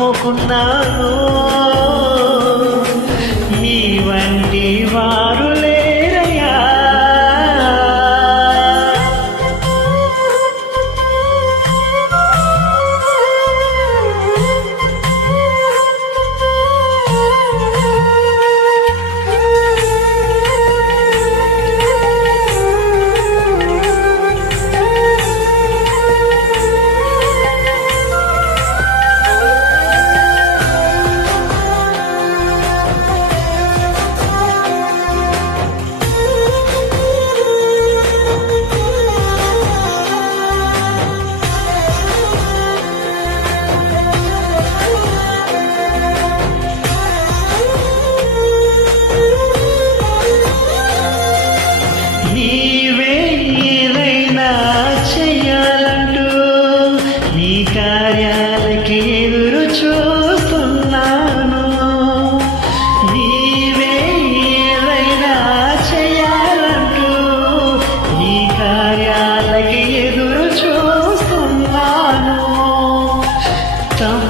మోకున్నాను stop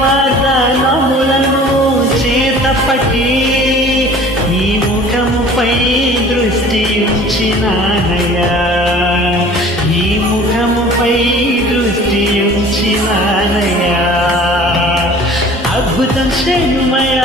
వాగ్దానములను చేతపట్టి నీ ముఖముపై దృష్టి ఉంచినానయా నీ ముఖముపై దృష్టి ఉంచినానయా అద్భుతం శర్మయ